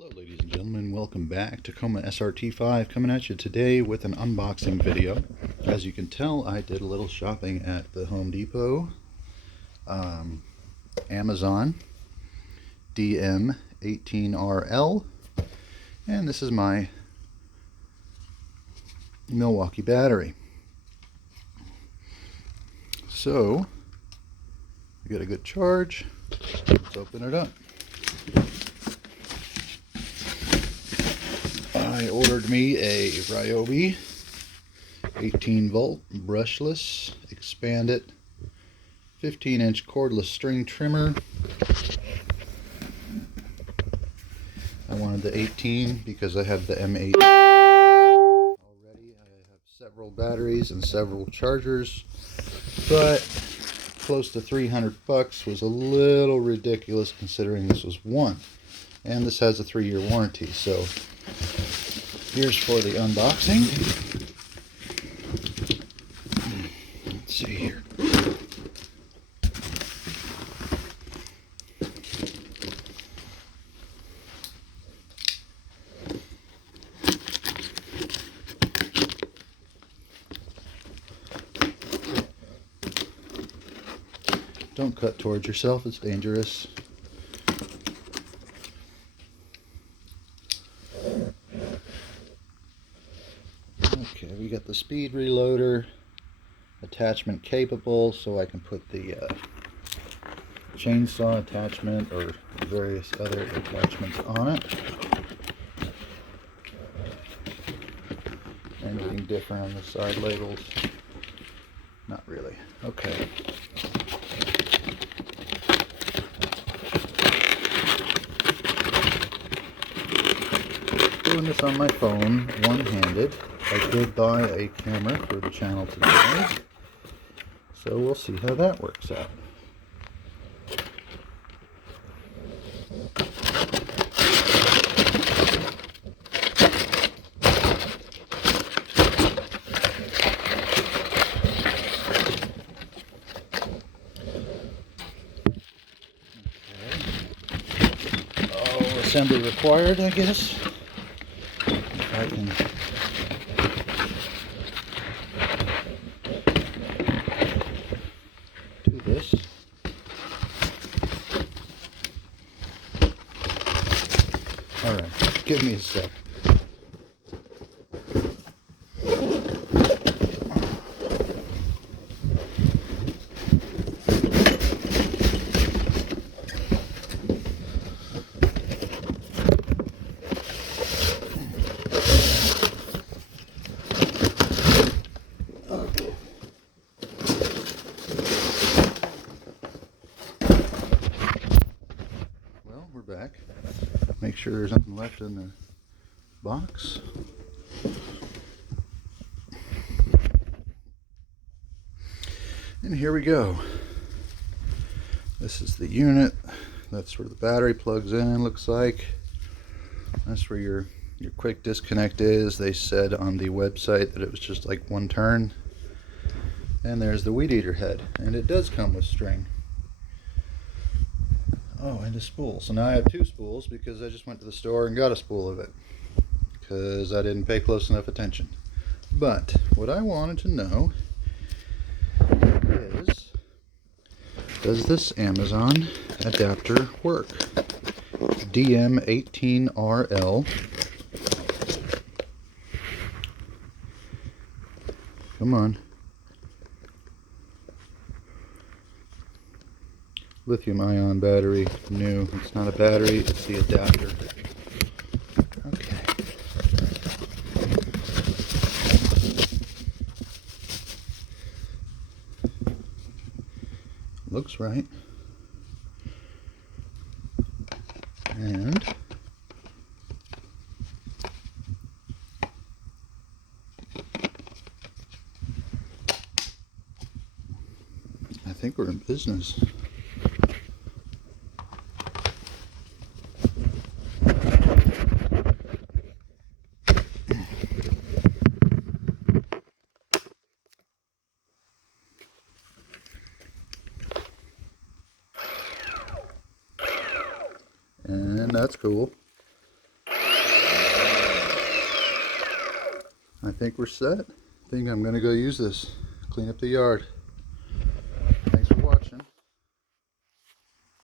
Hello ladies and gentlemen, welcome back. Tacoma SRT5 coming at you today with an unboxing video. As you can tell, I did a little shopping at the Home Depot, Amazon, DM18RL, and this is my Milwaukee battery. So, we get a good charge. Let's open it up. I ordered me a Ryobi 18 volt brushless expanded 15-inch cordless string trimmer. I wanted the 18 because I have the M8 already. I have several batteries and several chargers, but close to 300 bucks was a little ridiculous considering this was one, and this has a 3-year warranty. So here's for the unboxing. Let's see here. Don't cut towards yourself, it's dangerous. Okay, we got the speed reloader, attachment capable, so I can put the chainsaw attachment or various other attachments on it. Anything different on the side labels? Not really. Okay. Doing this on my phone, one-handed. I did buy a camera for the channel today, so we'll see how that works out. Okay. Oh, assembly required, I guess. If I can do this. Alright, give me a sec. We're back. Make sure there's nothing left in the box. And here we go. This is the unit. That's where the battery plugs in, looks like. That's where your quick disconnect is. They said on the website that it was just like one turn. And there's the weed eater head. And it does come with string. Oh, and a spool. So now I have 2 spools because I just went to the store and got a spool of it because I didn't pay close enough attention. But what I wanted to know is, does this Amazon adapter work? DM18RL. Come on. Lithium-ion battery, new. It's not a battery, it's the adapter. Okay. Looks right. And I think we're in business. And that's cool. I think we're set. I think I'm gonna go use this, clean up the yard.